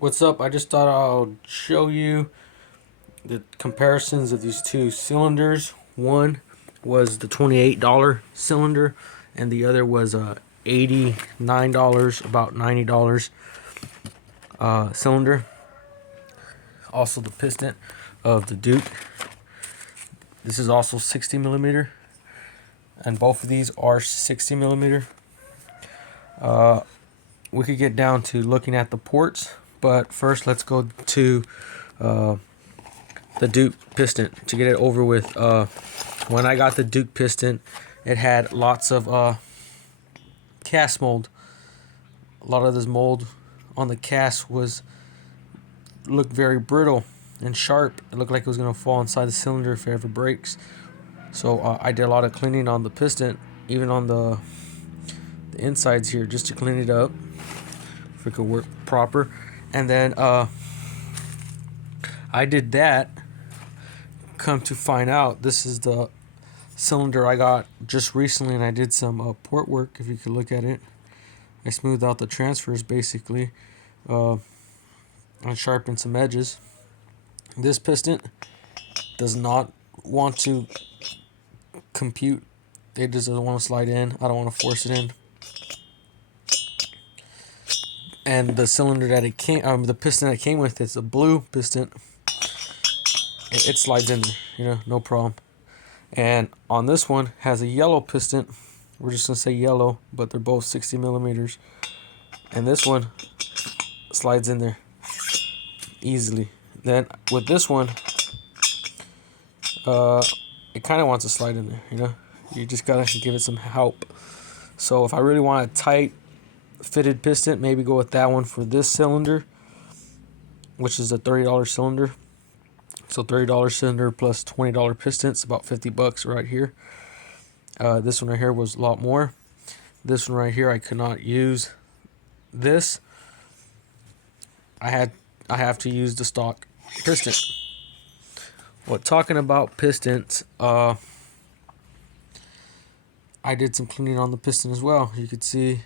What's up? I just thought I'll show you the comparisons of these two cylinders. One was the $28 cylinder and the other was $89, about $90 cylinder. Also the piston of the Duke. This is also 60 millimeter, and both of these are 60 millimeter. We could get down to looking at the ports, but first let's go to the Duke piston to get it over with. When I got the Duke piston, it had lots of cast mold. A lot of this mold on the cast looked very brittle and sharp. It looked like it was gonna fall inside the cylinder if it ever breaks. So I did a lot of cleaning on the piston, even on the insides here, just to clean it up if it could work proper. And then I did that. Come to find out, this is the cylinder I got just recently, and I did some port work. If you could look at it, I smoothed out the transfers basically, and sharpened some edges. This piston does not want to compute. It just doesn't want to slide in. I don't want to force it in. And the cylinder that it came, the piston that it came with, it's a blue piston. It slides in there, no problem. And on this one has a yellow piston. We're just gonna say yellow, but they're both 60 millimeters. And this one slides in there easily. Then with this one, it kind of wants to slide in there, You just gotta give it some help. So if I really want a tight fitted piston, maybe go with that one for this cylinder, which is a $30 cylinder. So $30 cylinder plus $20 piston, it's about $50 right here. This one right here was a lot more. This one right here, I could not use this. I have to use the stock piston. Well, talking about pistons, I did some cleaning on the piston as well. You could see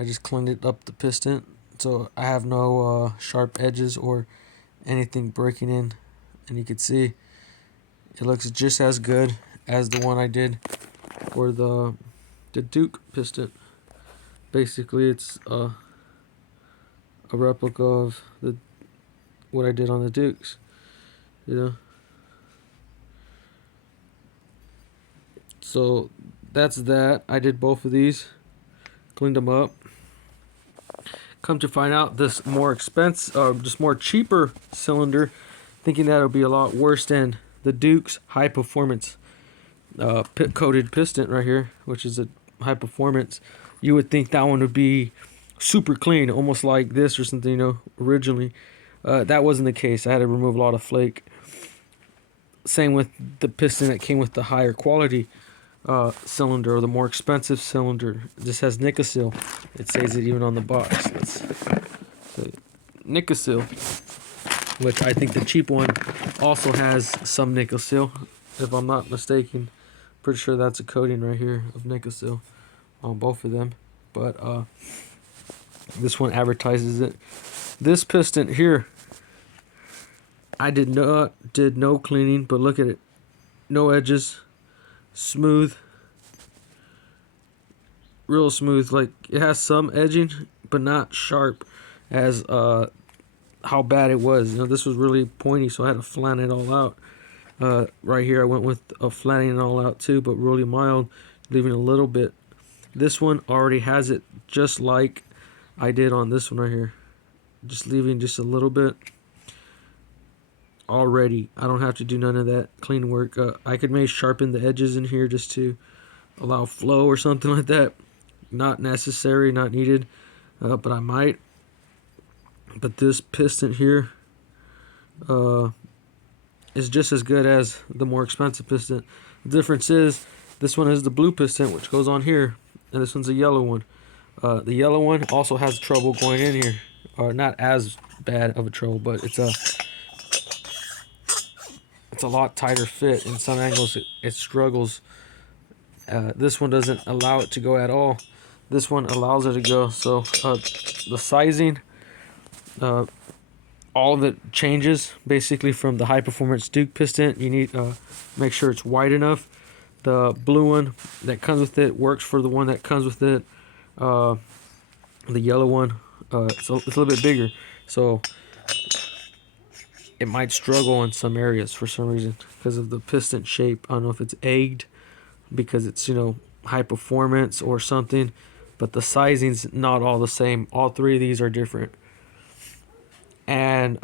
I just cleaned it up the piston, so I have no sharp edges or anything breaking in, and you can see it looks just as good as the one I did for the Duke piston. Basically, it's a replica of what I did on the Dukes, So that's that. I did both of these, cleaned them up. Come to find out, this more expensive, just more cheaper cylinder, thinking that would be a lot worse than the Duke's high performance pit coated piston right here, which is a high performance. You would think that one would be super clean, almost like this or something, originally. That wasn't the case. I had to remove a lot of flake. Same with the piston that came with the higher quality cylinder, or the more expensive cylinder. This has Nicosil. It says it even on the box. Nicosil, which I think the cheap one also has some Nicosil, if I'm not mistaken. Pretty sure that's a coating right here of Nicosil on both of them, but this one advertises it. This piston here, I did no cleaning, but look at it, no edges, smooth, real smooth. Like, it has some edging, but not sharp as how bad it was. This was really pointy, so I had to flatten it all out. Right here I went with a flattening it all out too, but really mild, leaving a little bit. This one already has it just like I did on this one right here, just leaving just a little bit already. I don't have to do none of that clean work. I could maybe sharpen the edges in here just to allow flow or something like that. Not necessary, not needed, but I might. But this piston here is just as good as the more expensive piston. The difference is this one is the blue piston, which goes on here, and this one's a yellow one. The yellow one also has trouble going in here, or not as bad of a trouble, but it's a lot tighter fit. In some angles it struggles. This one doesn't allow it to go at all. This one allows it to go. So the sizing All of it changes basically from the high performance Duke piston. You need make sure it's wide enough. The blue one that comes with it works for the one that comes with it. The yellow one, it's a little bit bigger, so it might struggle in some areas for some reason because of the piston shape. I don't know if it's egged because it's, you know, high performance or something, but the sizing's not all the same. All three of these are different. And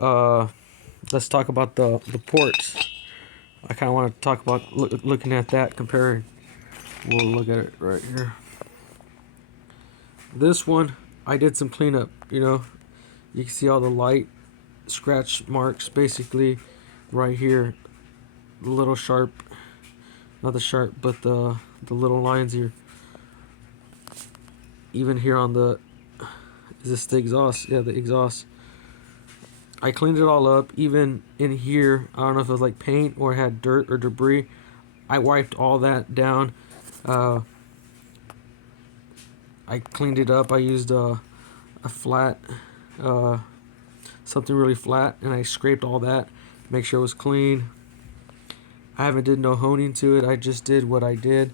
let's talk about the ports. I kind of want to talk about looking at that, comparing. We'll look at it right here. This one, I did some cleanup, you know. You can see all the light scratch marks basically right here. The little sharp, not the sharp, but the little lines here. Even here on the, is this the exhaust? Yeah, the exhaust. I cleaned it all up. Even in here, I don't know if it was like paint or it had dirt or debris. I wiped all that down. I cleaned it up. I used a flat, something really flat, and I scraped all that, make sure it was clean. I haven't did no honing to it. I just did what I did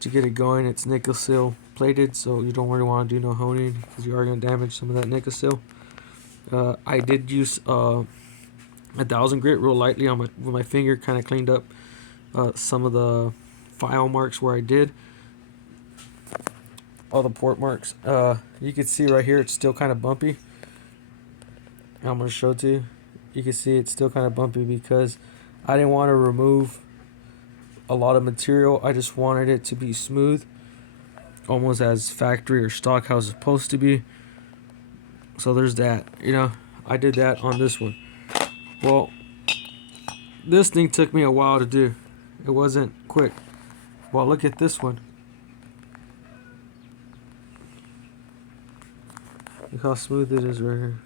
to get it going. It's nickel seal plated, so you don't really want to do no honing because you are going to damage some of that nickel seal. I did use 1000 grit real lightly on with my finger, kind of cleaned up some of the file marks where I did. All the port marks. You can see right here it's still kind of bumpy. I'm going to show it to you. You can see it's still kind of bumpy because I didn't want to remove a lot of material. I just wanted it to be smooth, almost as factory or stock how it's supposed to be. So there's that, you know, I did that on this one. Well, this thing took me a while to do. It wasn't quick. Well, look at this one. Look how smooth it is right here.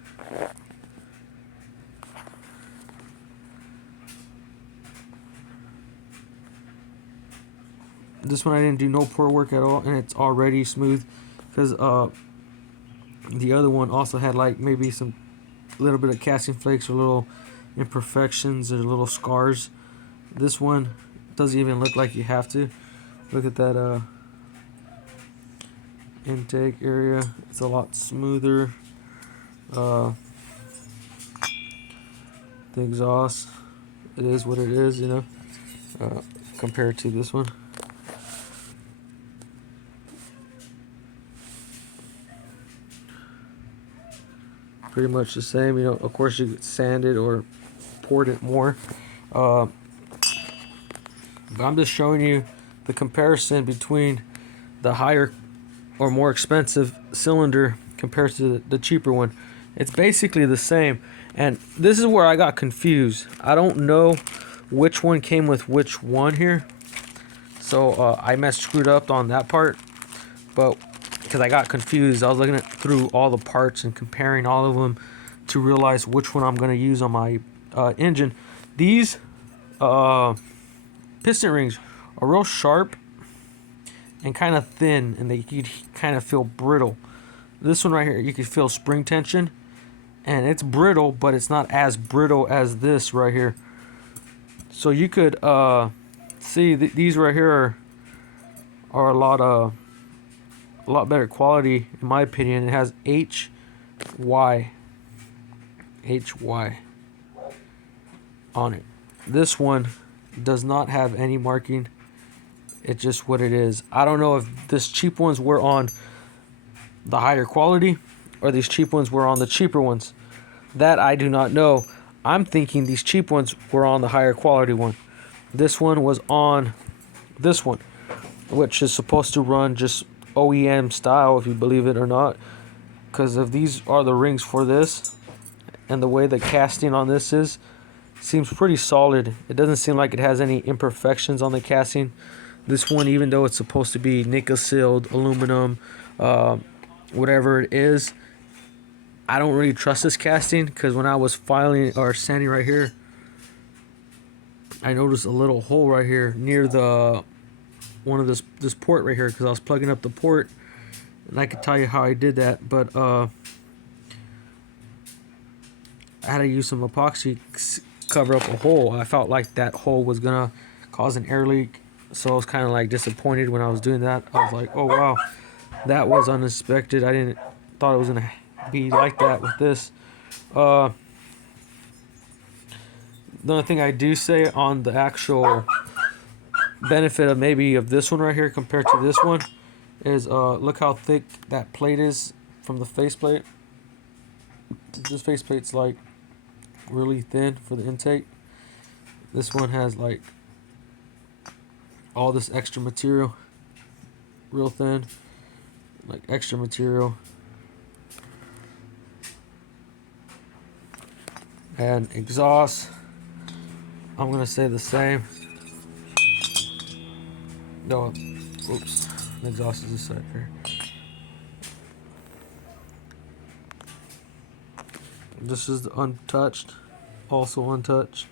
This one I didn't do no pour work at all, and it's already smooth because the other one also had like maybe some little bit of casting flakes or little imperfections or little scars. This one doesn't even look like you have to. Look at that intake area. It's a lot smoother. The exhaust, it is what it is, you know, compared to this one. Pretty much the same, you know. Of course, you could sand it or poured it more. But I'm just showing you the comparison between the higher or more expensive cylinder compared to the cheaper one. It's basically the same, and this is where I got confused. I don't know which one came with which one here, so I screwed up on that part. But because I got confused, I was looking through all the parts and comparing all of them to realize which one I'm going to use on my engine. These piston rings are real sharp and kind of thin, and you kind of feel brittle. This one right here, you can feel spring tension, and it's brittle, but it's not as brittle as this right here. So you could see these right here are a lot better quality in my opinion. It has HY on it. This one does not have any marking. It's just what it is. I don't know if this cheap ones were on the higher quality or these cheap ones were on the cheaper ones. That I do not know. I'm thinking these cheap ones were on the higher quality one. This one was on this one, which is supposed to run just OEM style, if you believe it or not, because if these are the rings for this and the way the casting on this seems pretty solid. It doesn't seem like it has any imperfections on the casting. This one, even though it's supposed to be nickel sealed aluminum, whatever it is, I don't really trust this casting, because when I was filing or sanding right here, I noticed a little hole right here near the one of this port right here, because I was plugging up the port, and I could tell you how I did that. But I had to use some epoxy cover up a hole. I felt like that hole was gonna cause an air leak, so I was kind of like disappointed when I was doing that. I was like, oh wow, that was unexpected. I didn't thought it was gonna be like that with this. The only thing I do say on the actual benefit of maybe of this one right here compared to this one is look how thick that plate is from the faceplate. This faceplate's like really thin for the intake. This one has like all this extra material, real thin, like extra material. And exhaust, I'm gonna say the same. No, oops, the exhaust is this side here. This is the untouched, also untouched,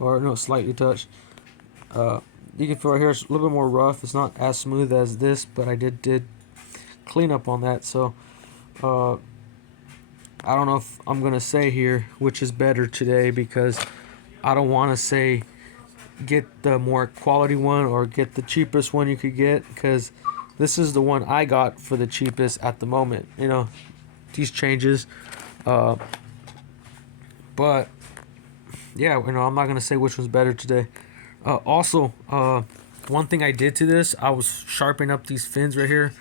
or no, slightly touched. You can feel right here it's a little bit more rough. It's not as smooth as this, but I did clean up on that. So I don't know if I'm gonna say here which is better today, because I don't want to say get the more quality one or get the cheapest one you could get, because this is the one I got for the cheapest at the moment. You know, these changes. But yeah, you know, I'm not gonna say which one's better today. Also, one thing I did to this, I was sharpening up these fins right here,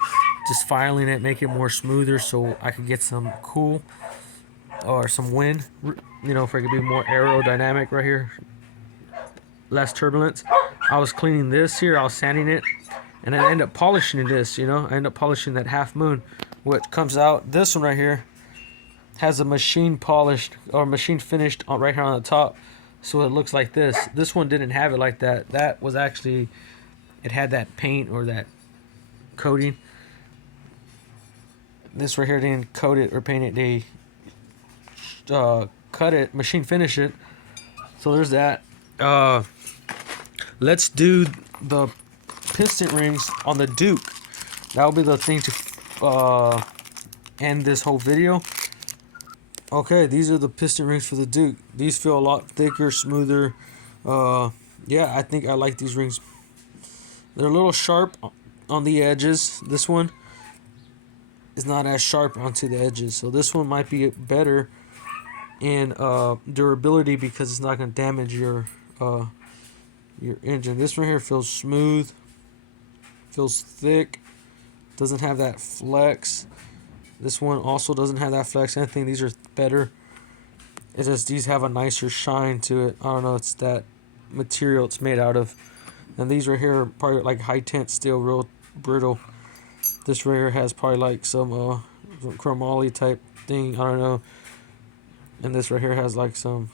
just filing it, make it more smoother, so I could get some cool or some wind. You know, if I could be more aerodynamic right here, less turbulence. I was cleaning this here, I was sanding it, and then I ended up polishing this. You know, I ended up polishing that half moon, which comes out. This one right here has a machine polished or machine finished right here on the top, so it looks like this. This one didn't have it like that. That was actually, it had that paint or that coating. This right here didn't coat it or paint it. They cut it, machine finish it. So there's that. Let's do the piston rings on the Duke. That'll be the thing to end this whole video. Okay, these are the piston rings for the Duke. These feel a lot thicker, smoother. Yeah, I think I like these rings. They're a little sharp on the edges. This one is not as sharp onto the edges, so this one might be better in durability, because it's not going to damage your engine. This one here feels smooth, feels thick, doesn't have that flex. This one also doesn't have that flex. I think these are better. It's just these have a nicer shine to it. I don't know, it's that material it's made out of. And these right here are probably like high tense steel, real brittle. This right here has probably like some chromoly type thing, I don't know. And this right here has like some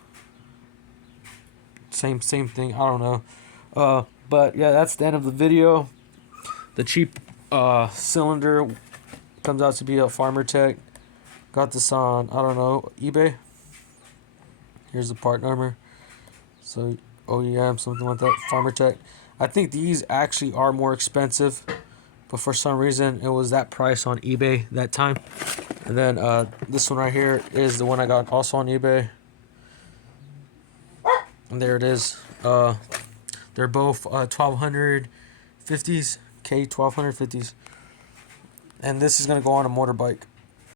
same thing, I don't know. But yeah, that's the end of the video. The cheap cylinder comes out to be a Farmer Tech. Got this on, I don't know, eBay. Here's the part number. So OEM, something like that, Farmer Tech. I think these actually are more expensive, but for some reason it was that price on eBay that time. And then this one right here is the one I got also on eBay. And there it is. They're both 1250s, k1250s. And this is going to go on a motorbike.